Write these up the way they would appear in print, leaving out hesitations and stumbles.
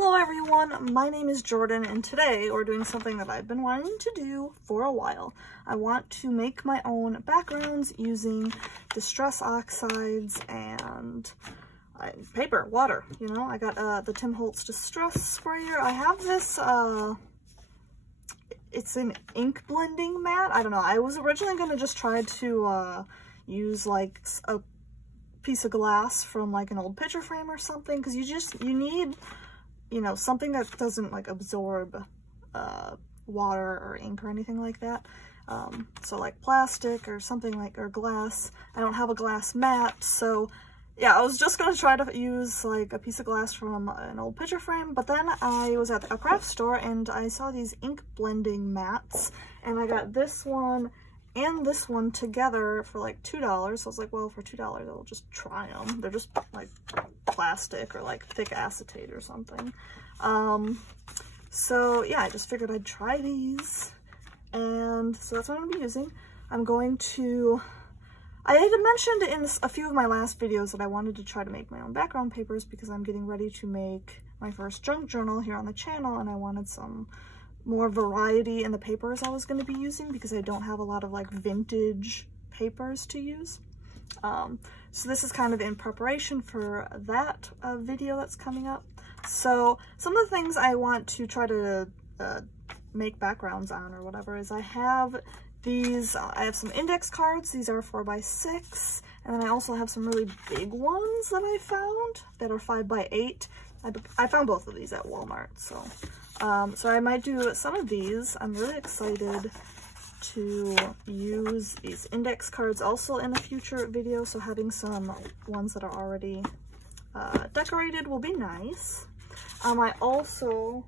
Hello everyone, my name is Jordan and today we're doing something that I've been wanting to do for a while. I want to make my own backgrounds using Distress Oxides and paper, water, you know. I got the Tim Holtz Distress sprayer. I have this, it's an ink blending mat. I don't know, I was originally going to just try to use like a piece of glass from like an old picture frame or something, because you need, you know, something that doesn't like absorb water or ink or anything like that. So like plastic or something like, or glass. I don't have a glass mat, so yeah, I was just gonna try to use like a piece of glass from an old picture frame, but then I was at a craft store and I saw these ink blending mats, and I got this one and this one together for like $2. So I was like, well, for $2 I'll just try them. They're just like plastic or like thick acetate or something. So yeah, I just figured I'd try these, and so that's what I'm gonna be using. I'm going to, I had mentioned in a few of my last videos that I wanted to try to make my own background papers because I'm getting ready to make my first junk journal here on the channel, and I wanted some more variety in the papers I was going to be using because I don't have a lot of like vintage papers to use. So this is kind of in preparation for that video that's coming up. So some of the things I want to try to make backgrounds on or whatever is I have these, I have some index cards. These are 4x6, and then I also have some really big ones that I found that are 5x8. I found both of these at Walmart, so so I might do some of these. I'm really excited to use these index cards also in a future video, so having some ones that are already decorated will be nice. I also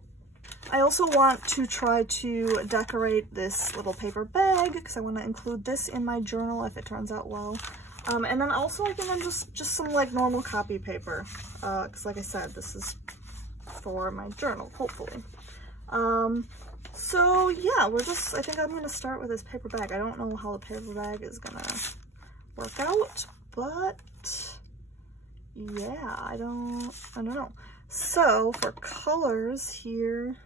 want to try to decorate this little paper bag because I want to include this in my journal if it turns out well. And then also I think just some like normal copy paper, because like I said, this is for my journal, hopefully. So yeah, I think I'm gonna start with this paper bag. I don't know how the paper bag is gonna work out, but yeah, I don't know. So for colors here,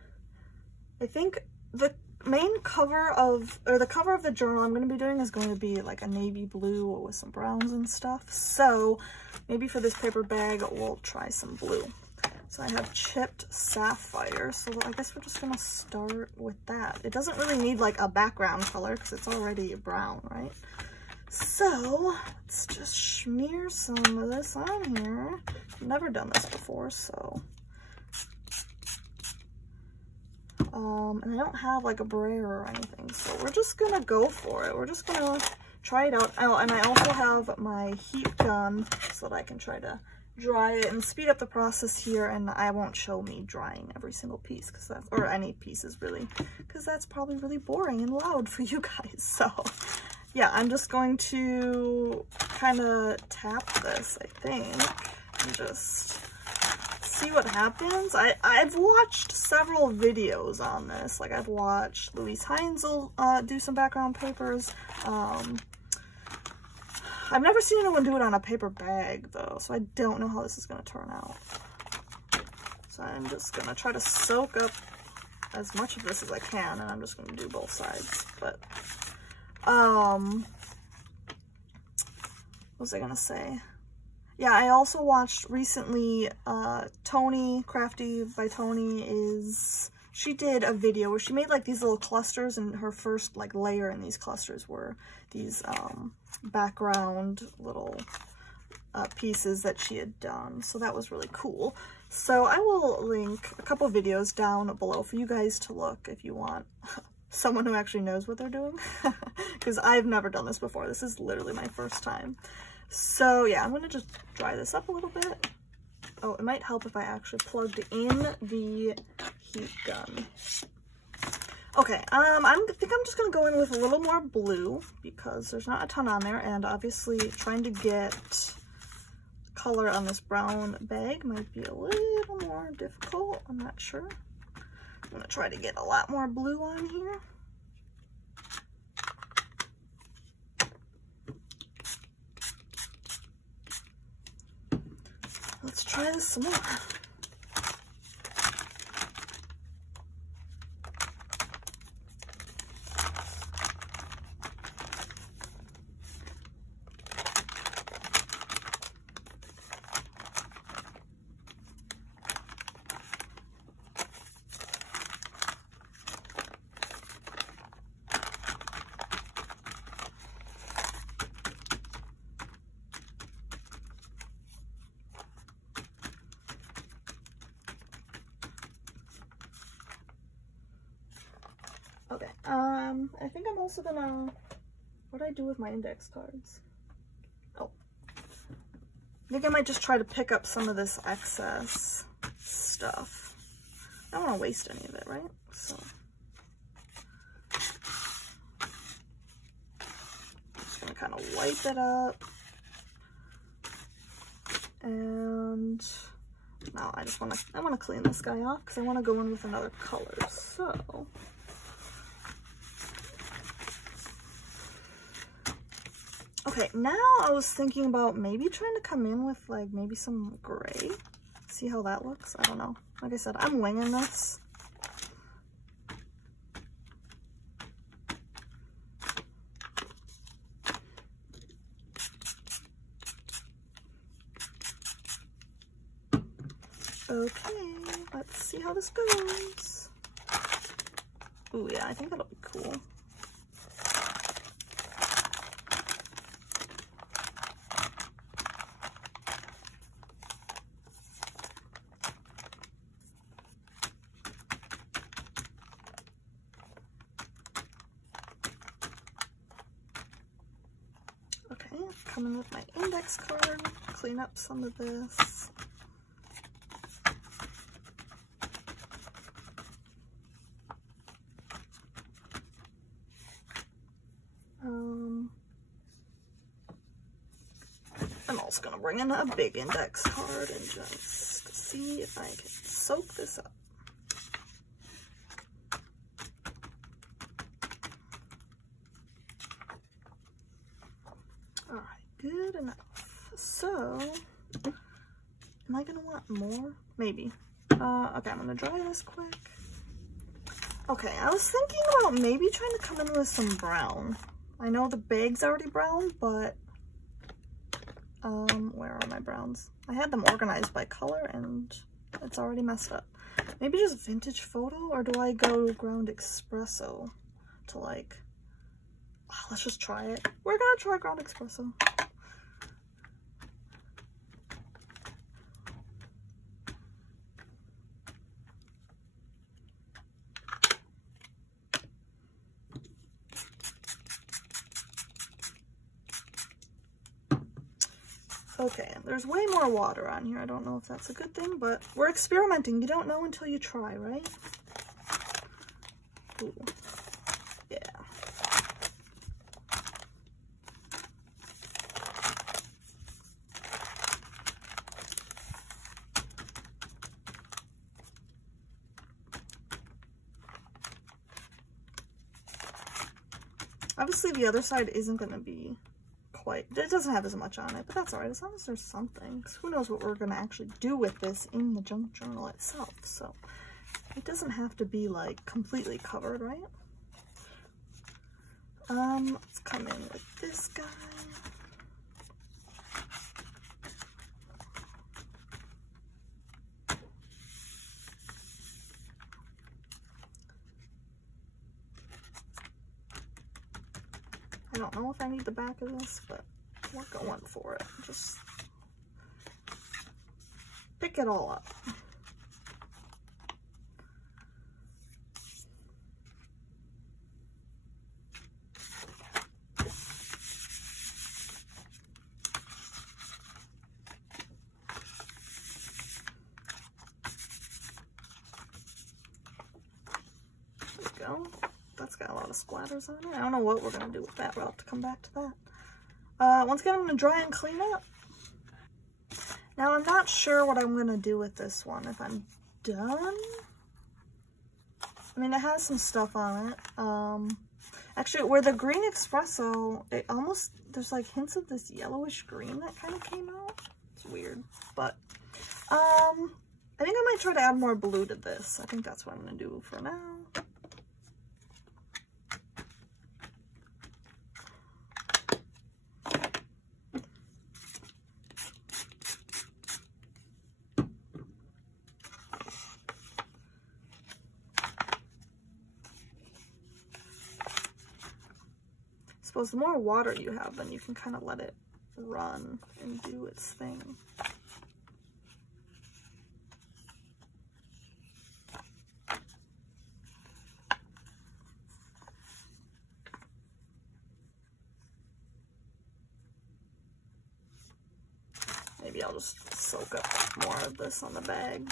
I think the main cover of, or the cover of the journal I'm going to be doing is going to be like a navy blue with some browns and stuff. So maybe for this paper bag, we'll try some blue. So I have chipped sapphire. So I guess we're just going to start with that. It doesn't really need like a background color because it's already brown, right? So let's just smear some of this on here. I've never done this before, so. And I don't have like a brayer or anything, so we're just gonna go for it. We're just gonna try it out. Oh, and I also have my heat gun so that I can try to dry it and speed up the process here, and I won't show me drying every single piece, because that's, or any pieces really, because that's probably really boring and loud for you guys. So yeah, I'm just going to kind of tap this, I think, and just see what happens. I've watched several videos on this. Like I've watched Luise Heinzl do some background papers. I've never seen anyone do it on a paper bag though, so I don't know how this is going to turn out. So I'm just going to try to soak up as much of this as I can, and I'm just going to do both sides. But what was I going to say? Yeah, I also watched recently, Toni, Crafty by Toni she did a video where she made like these little clusters, and her first like layer in these clusters were these, background little, pieces that she had done. So that was really cool. So I will link a couple videos down below for you guys to look if you want someone who actually knows what they're doing, because I've never done this before. This is literally my first time. So yeah, I'm gonna just dry this up a little bit. Oh, it might help if I actually plugged in the heat gun. Okay, I think I'm just gonna go in with a little more blue because there's not a ton on there, and obviously trying to get color on this brown bag might be a little more difficult. I'm not sure. I'm gonna try to get a lot more blue on here. Let's try this some more. Okay, I think I'm also gonna, what do I do with my index cards? Oh, I think I might just try to pick up some of this excess stuff. I don't want to waste any of it, right? So, just gonna kind of wipe it up. And now I want to clean this guy off because I want to go in with another color. So, okay, now I was thinking about maybe trying to come in with like maybe some gray. See how that looks? I don't know. Like I said, I'm winging this. Okay, let's see how this goes. Ooh, yeah, I think that'll be cool. Okay, come in with my index card, clean up some of this. I'm also going to bring in a big index card and just see if I can soak this up. Alright, good enough. So, am I going to want more? Maybe. Okay, I'm going to dry this quick. Okay, I was thinking about maybe trying to come in with some brown. I know the bag's already brown, but where are my browns? I had them organized by color and it's already messed up. Maybe just vintage photo, or do I go ground espresso to like, oh, let's just try it. We're gonna try ground espresso. Okay, there's way more water on here. I don't know if that's a good thing, but we're experimenting. You don't know until you try, right? Ooh. Yeah. Obviously, the other side isn't going to be quite, it doesn't have as much on it, but that's alright as long as there's something, because who knows what we're going to actually do with this in the junk journal itself. So it doesn't have to be like completely covered, right? Let's come in with this guy. I don't know if I need the back of this, but we're going for it. Just pick it all up. There we go. That's got a lot of splatters on it. I don't know what we're going to do with that. We'll have to come back to that. Once again, I'm going to dry and clean up. Now, I'm not sure what I'm going to do with this one. If I'm done? I mean, it has some stuff on it. Actually, where the green espresso, it almost, there's like hints of this yellowish green that kind of came out. It's weird. But, I think I might try to add more blue to this. I think that's what I'm going to do for now. I suppose the more water you have, then you can kind of let it run and do its thing. I'll just soak up more of this on the bag.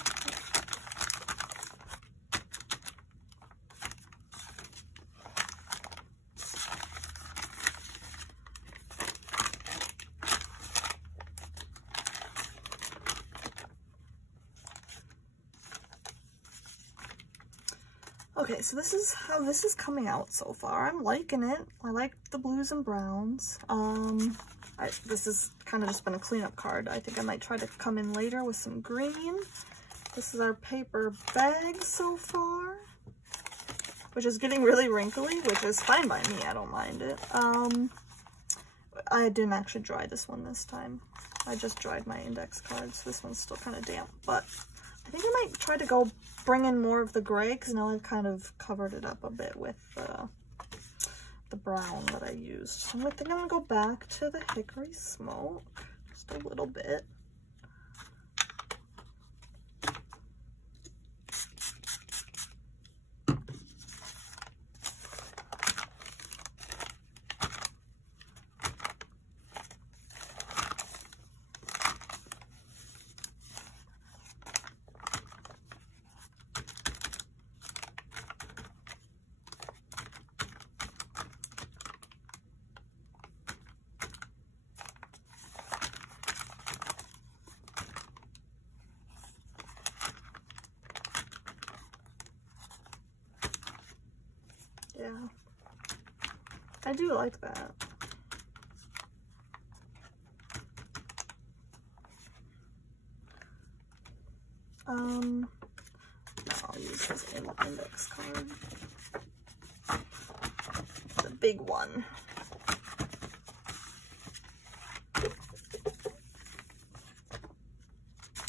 Okay, so this is how this is coming out so far. I'm liking it. I like the blues and browns. This has kind of just been a cleanup card. I think I might try to come in later with some green. This is our paper bag so far, which is getting really wrinkly, which is fine by me. I don't mind it. I didn't actually dry this one this time. I just dried my index cards. So this one's still kind of damp, but I think I might try to go bring in more of the gray, because now I've kind of covered it up a bit with the brown that I used. So I think I'm gonna go back to the hickory smoke just a little bit. Yeah, I do like that. Now I'll use this index card, the big one.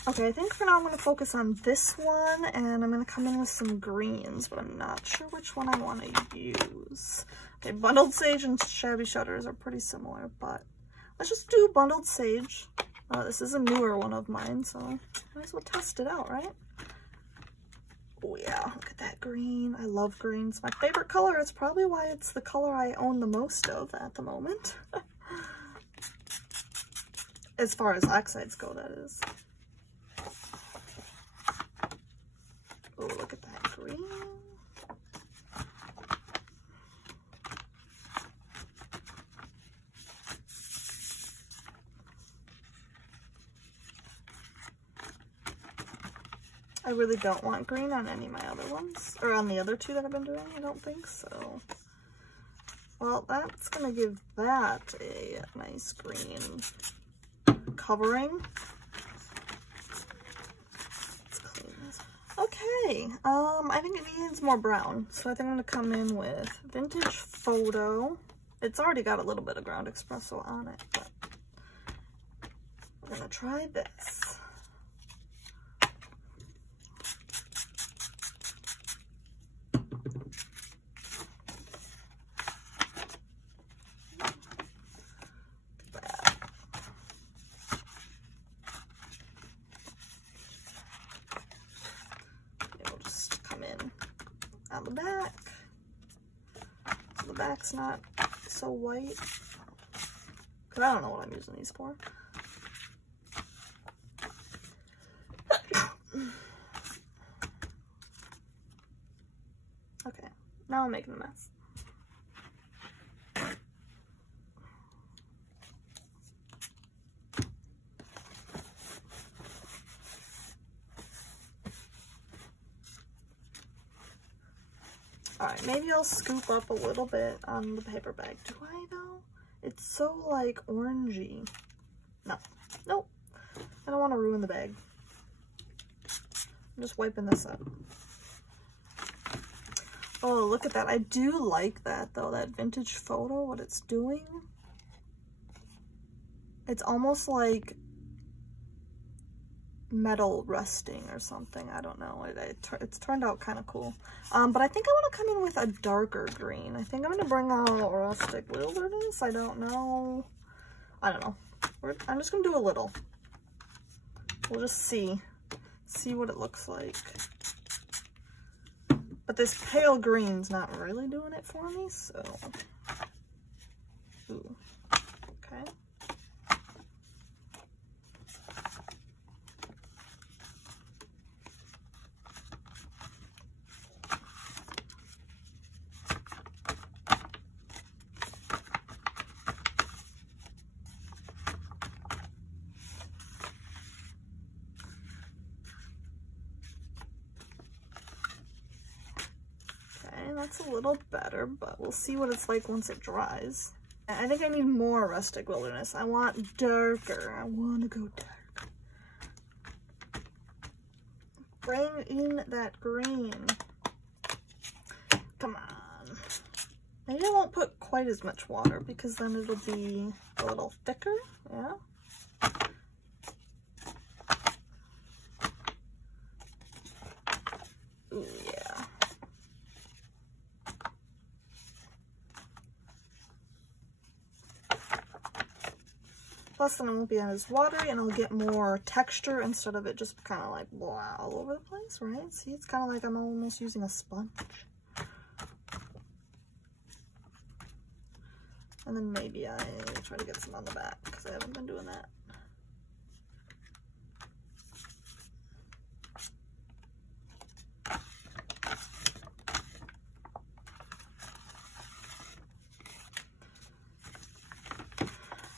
Okay, I think for now I'm going to focus on this one, and I'm going to come in with some greens, but I'm not sure which one I want to use. Okay, bundled sage and shabby shutters are pretty similar, but let's just do bundled sage. This is a newer one of mine, so might as well test it out, right? Oh yeah, look at that green. I love greens. My favorite color. It's probably why it's the color I own the most of at the moment. As far as oxides go, that is. Oh, look at that green. I really don't want green on any of my other ones, or on the other two that I've been doing, I don't think so. Well, that's gonna give that a nice green covering. Okay, I think it needs more brown, so I think I'm going to come in with Vintage Photo. It's already got a little bit of ground espresso on it, but we're going to try this. On the back, so the back's not so white, because I don't know what I'm using these for. Okay, now I'm making a mess. Alright, maybe I'll scoop up a little bit on the paper bag. Do I though? It's so like orangey. No. Nope. I don't want to ruin the bag. I'm just wiping this up. Oh, look at that. I do like that though, that Vintage Photo, what it's doing. It's almost like metal rusting or something. I don't know. It's turned out kind of cool. But I think I want to come in with a darker green. I think I'm going to bring out Rustic Wilderness. I don't know. I don't know. I'm just going to do a little. We'll just see what it looks like. But this pale green's not really doing it for me, so. Ooh. Okay. that's a little better, but we'll see what it's like once it dries. I think I need more rustic wilderness. I want darker. I want to go dark. Bring in that green. Come on. Maybe I won't put quite as much water because then it'll be a little thicker. Yeah. Ooh, yeah. Plus then it won't be as watery and I'll get more texture instead of it just kind of like blah all over the place, right? See, it's kind of like I'm almost using a sponge. And then maybe I try to get some on the back because I haven't been doing that.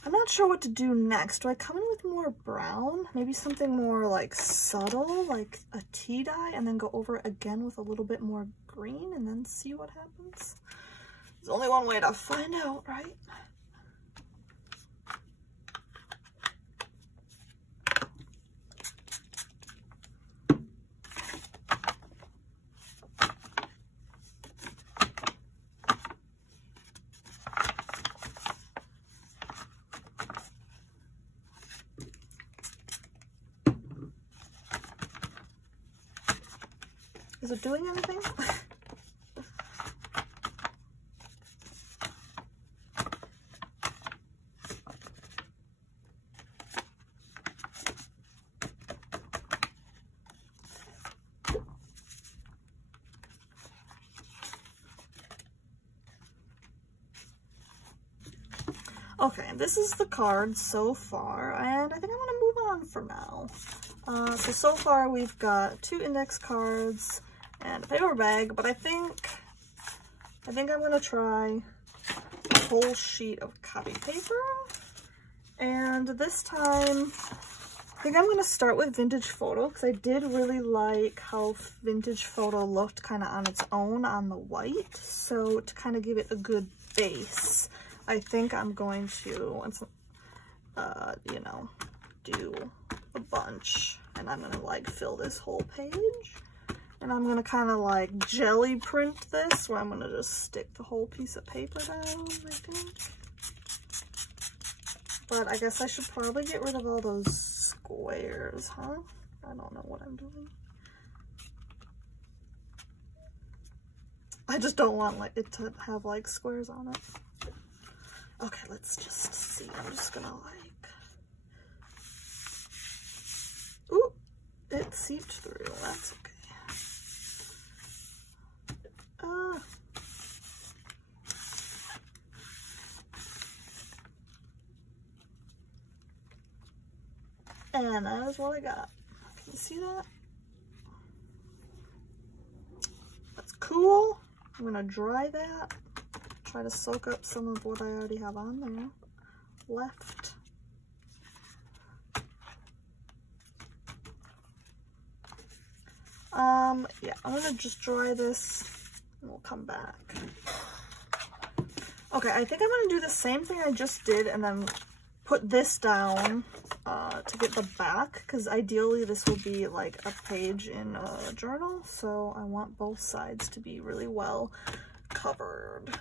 I'm not sure what to do next. Do I come in with more brown? Maybe something more like subtle, like a tea dye, and then go over it again with a little bit more green and then see what happens? There's only one way to find out, right? Is it doing anything? Okay, this is the card so far, and I think I'm gonna move on for now. So far we've got 2 index cards and a paper bag, but I think I'm gonna try a whole sheet of copy paper. And this time, I think I'm gonna start with Vintage Photo because I did really like how Vintage Photo looked kind of on its own on the white. So to kind of give it a good base, I think I'm going to, you know, do a bunch, and I'm gonna like fill this whole page. And I'm gonna kind of like jelly print this, where I'm gonna just stick the whole piece of paper down, I think. But I guess I should probably get rid of all those squares, huh? I don't know what I'm doing. I just don't want like it to have like squares on it. Okay, let's just see. I'm just gonna like, ooh, it seeped through. That's okay. And that is what I got. Can you see that? That's cool. I'm gonna dry that. Try to soak up some of what I already have on there left. Yeah, I'm gonna just dry this and we'll come back. Okay, I think I'm gonna do the same thing I just did and then put this down to get the back, because ideally this will be like a page in a journal, so I want both sides to be really well covered.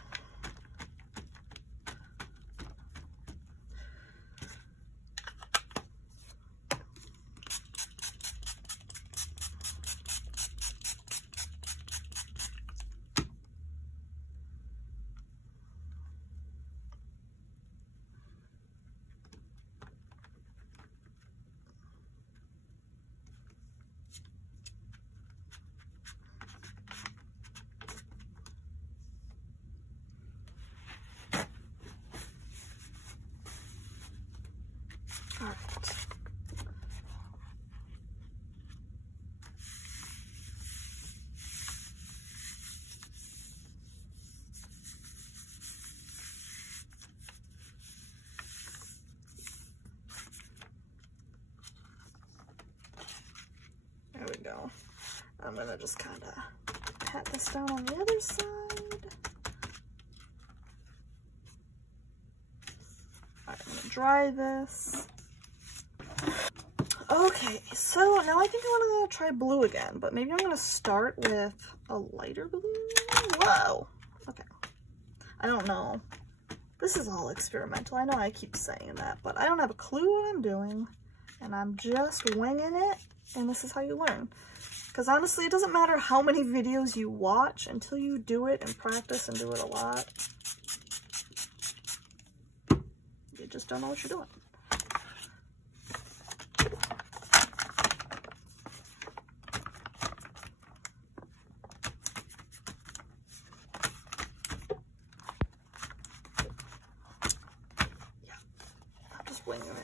There we go. I'm gonna just kind of pat this down on the other side. Alright, I'm gonna dry this. Okay, so now I think I want to try blue again, but maybe I'm going to start with a lighter blue. Whoa! Okay. I don't know. This is all experimental. I know I keep saying that, but I don't have a clue what I'm doing, and I'm just winging it, and this is how you learn. Because honestly, it doesn't matter how many videos you watch until you do it and practice and do it a lot. You just don't know what you're doing. Winging it.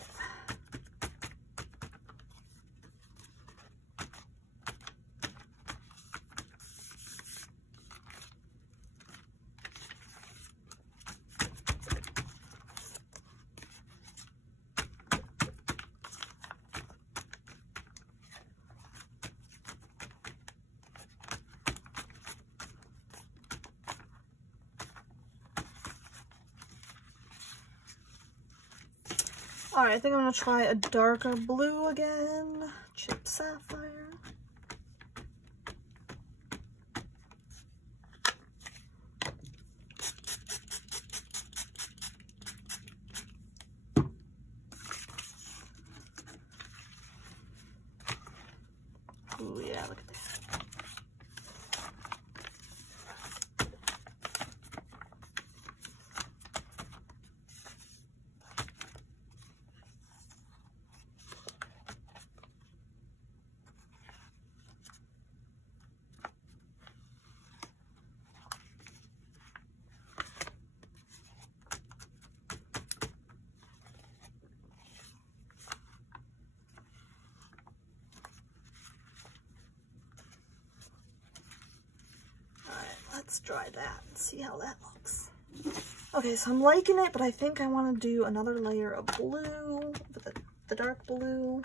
Alright, I think I'm going to try a darker blue again. Chip Sapphire. Ooh, yeah, look at that. Let's dry that and see how that looks. Okay, so I'm liking it, but I think I want to do another layer of blue, the dark blue.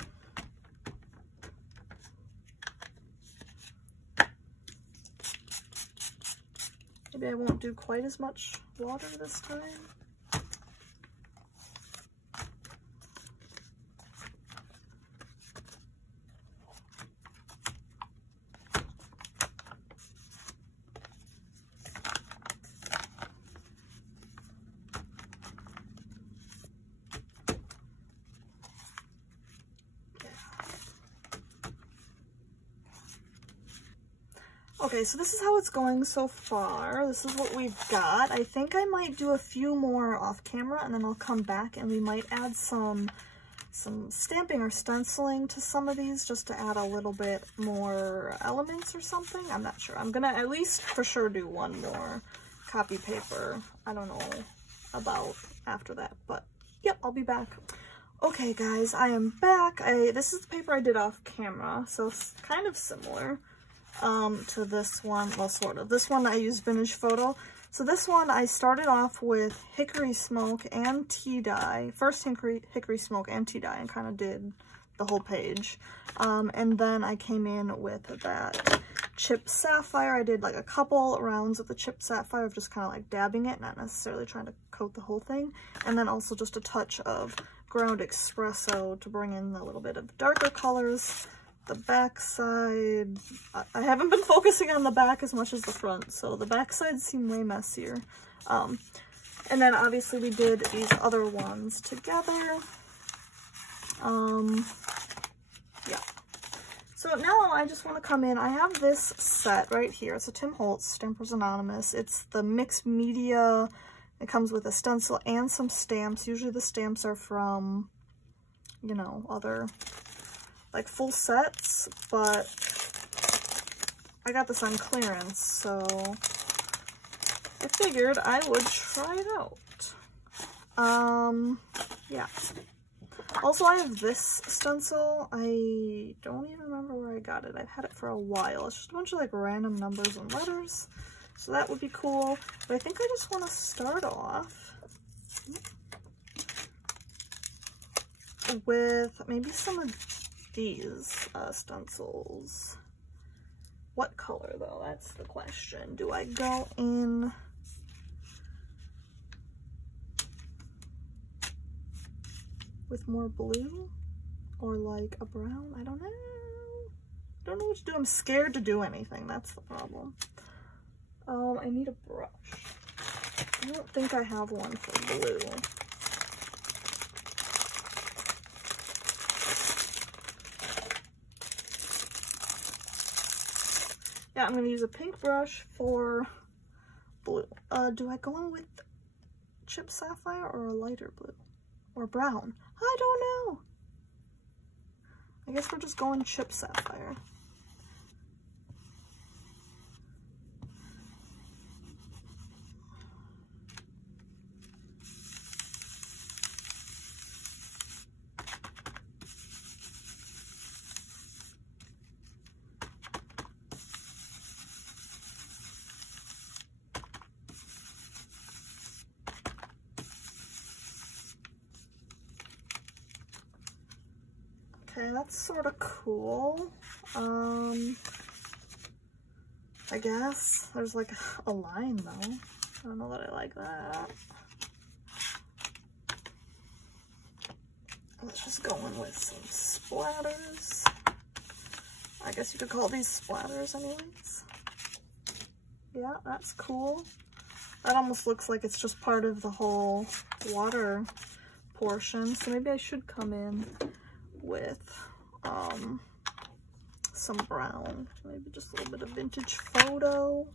Maybe I won't do quite as much water this time. Okay, so this is how it's going so far. This is what we've got. I think I might do a few more off camera, and then I'll come back and we might add some stamping or stenciling to some of these just to add a little bit more elements or something. I'm not sure. I'm gonna at least for sure do one more copy paper. I don't know about after that, but yep, I'll be back. Okay guys, I am back. This is the paper I did off camera, so it's kind of similar to this one. Well, sort of. This one I used Vintage Photo. So this one I started off with hickory smoke and tea dye. First hickory smoke and tea dye, and kind of did the whole page. And then I came in with that chip sapphire. I did like a couple rounds of the chip sapphire of just kind of like dabbing it, not necessarily trying to coat the whole thing. And then also just a touch of ground espresso to bring in a little bit of darker colors. The back side, I haven't been focusing on the back as much as the front, so the back sides seem way messier. And then obviously we did these other ones together. Yeah. So now I just want to come in. I have this set right here. It's a Tim Holtz, Stampers Anonymous. It's the mixed media. It comes with a stencil and some stamps. Usually the stamps are from, you know, other like full sets, but I got this on clearance, so I figured I would try it out. Yeah. Also, I have this stencil. I don't even remember where I got it. I've had it for a while. It's just a bunch of like random numbers and letters, so that would be cool. But I think I just want to start off with maybe some of these stencils. What color though? That's the question. Do I go in with more blue or like a brown? I don't know. I don't know what to do. I'm scared to do anything. That's the problem. I need a brush. I don't think I have one for blue. Yeah, I'm gonna use a pink brush for blue. Do I go in with chip sapphire or a lighter blue? Or brown? I don't know. I guess we're just going chip sapphire. Okay, that's sort of cool. I guess there's like a line though. I don't know that I like that. Let's just go in with some splatters. I guess you could call these splatters anyways. Yeah, that's cool. That almost looks like it's just part of the whole water portion. So maybe I should come in with some brown, maybe just a little bit of vintage photo,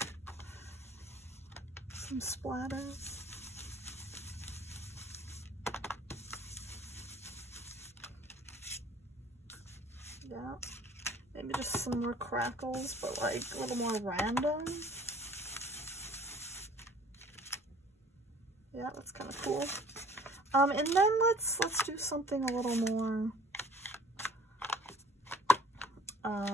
some splatters. Yeah, maybe just some more crackles, but like a little more random. Yeah, that's kind of cool. And then let's do something a little more.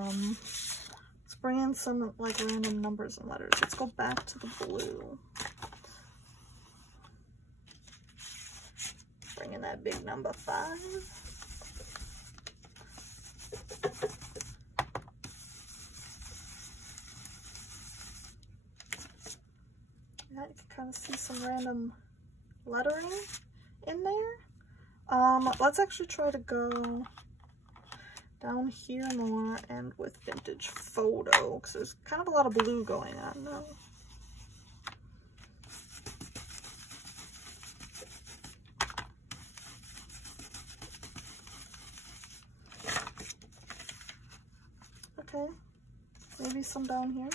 Let's bring in some like random numbers and letters. Let's go back to the blue. Bring in that big number 5. Yeah, you can kind of see some random lettering in there. Let's actually try to go down here more and with vintage photo, because there's kind of a lot of blue going on now. Okay, maybe some down here.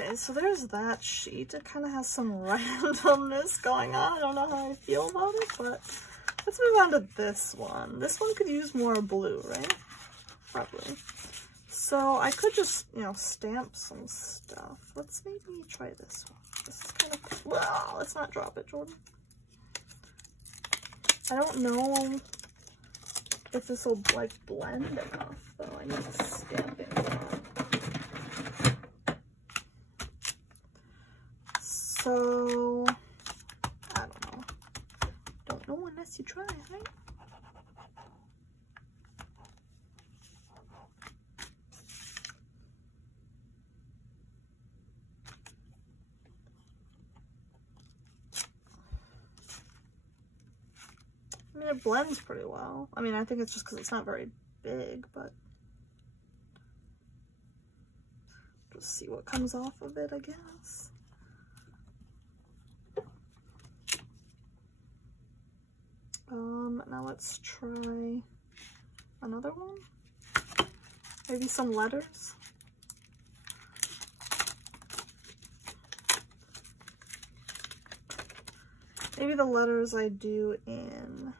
Okay, so there's that sheet. It kind of has some randomness going on. I don't know how I feel about it, but let's move on to this one. This one could use more blue, right? Probably. So I could just, you know, stamp some stuff. Let's maybe try this one. This is kind of, well, let's not drop it, Jordan. I don't know if this will like blend enough, though. I need to stamp it on. So, I don't know. Don't know unless you try, right? I mean, it blends pretty well. I mean, I think it's just because it's not very big, but just see what comes off of it, I guess. Now let's try another one. Maybe some letters. Maybe the letters I do in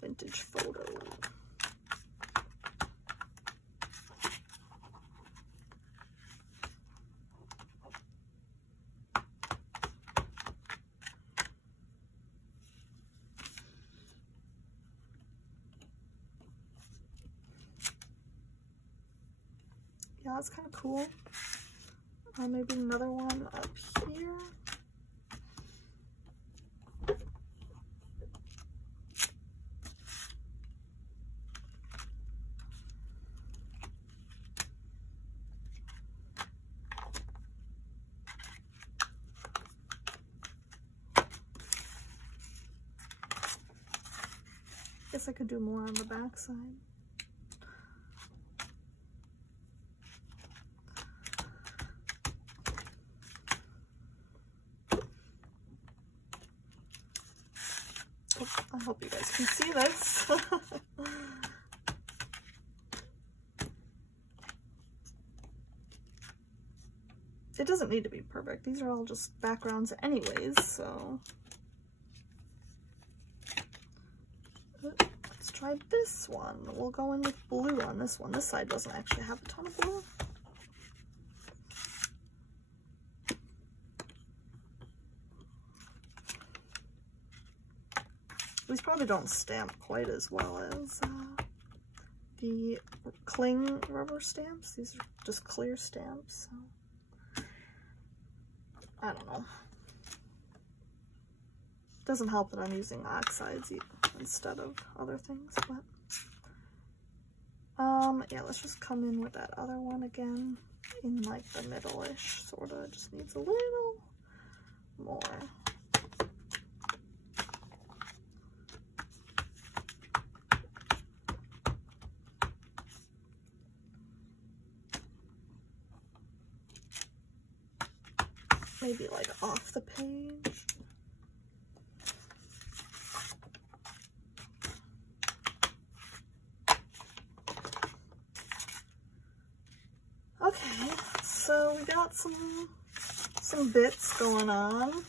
vintage photo. Yeah, that's kind of cool. Maybe another one up here. Guess I could do more on the back side. I hope you guys can see this. It doesn't need to be perfect. These are all just backgrounds anyways, so. Let's try this one. We'll go in with blue on this one. This side doesn't actually have a ton of blue. These probably don't stamp quite as well as the cling rubber stamps. These are just clear stamps, so I don't know. Doesn't help that I'm using oxides instead of other things, but yeah, let's just come in with that other one again in like the middle-ish, sort of. Just needs a little more. Maybe like off the page. Okay, so we got some bits going on.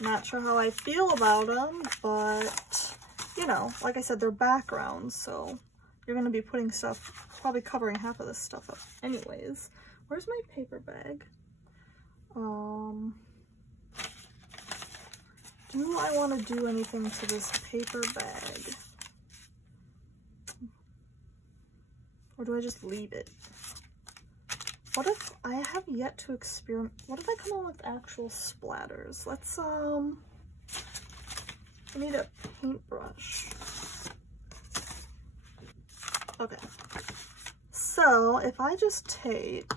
Not sure how I feel about them, but you know, like I said, they're backgrounds, so you're gonna be putting stuff, probably covering half of this stuff up anyways. Where's my paper bag? Do I want to do anything to this paper bag? Or do I just leave it? What if I have yet to experiment? What if I come on with actual splatters? Let's, I need a paintbrush. Okay. So, if I just take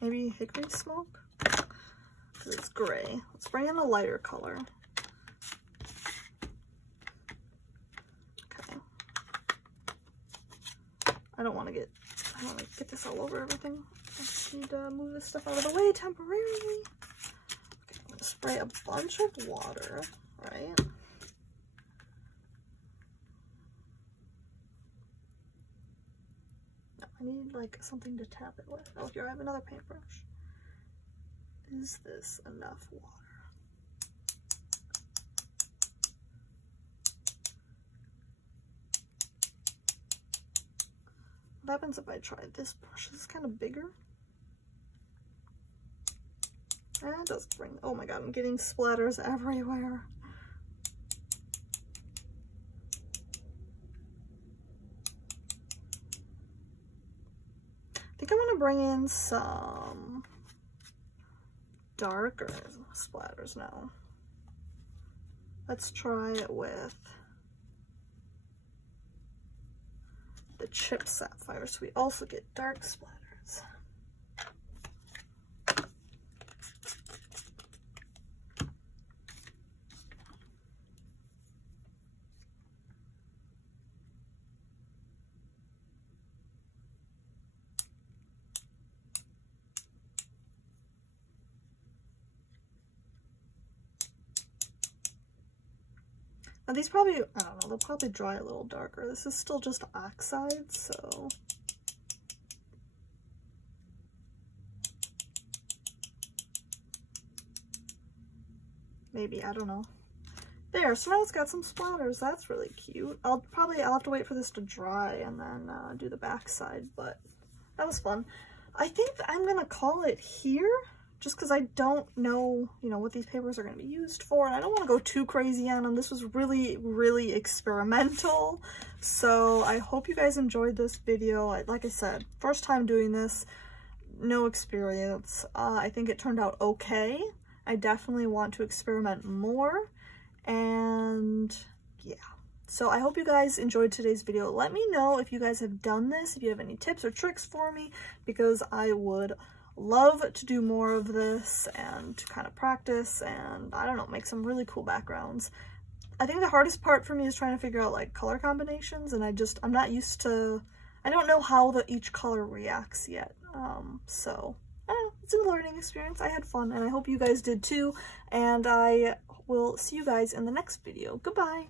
maybe hickory smoke, because it's gray. Let's bring in a lighter color. Okay. I don't want to get this all over everything. I just need to move this stuff out of the way temporarily. Okay, I'm gonna spray a bunch of water, right? No, I need like something to tap it with. Oh, here I have another paintbrush. Is this enough water? What happens if I try this brush? This is kind of bigger. That does bring, oh my god, I'm getting splatters everywhere. I think I'm gonna bring in some darker splatters now. Let's try it with the chip sapphire, so we also get dark splatters. Now these probably, I don't know, they'll probably dry a little darker. This is still just oxides, so. Maybe, I don't know. There, so now it's got some splatters. That's really cute. I'll have to wait for this to dry and then do the back side, but that was fun. I think I'm gonna call it here, just because I don't know, you know, what these papers are going to be used for, and I don't want to go too crazy on them. This was really, really experimental, so I hope you guys enjoyed this video. Like I said, first time doing this, no experience. I think it turned out okay. I definitely want to experiment more, and yeah. So I hope you guys enjoyed today's video. Let me know if you guys have done this, if you have any tips or tricks for me, because I would love to do more of this and to kind of practice and, I don't know, make some really cool backgrounds. I think the hardest part for me is trying to figure out like color combinations, and I'm not used to, I don't know how each color reacts yet. So I don't know, it's a learning experience. I had fun, and I hope you guys did too, and I will see you guys in the next video. Goodbye!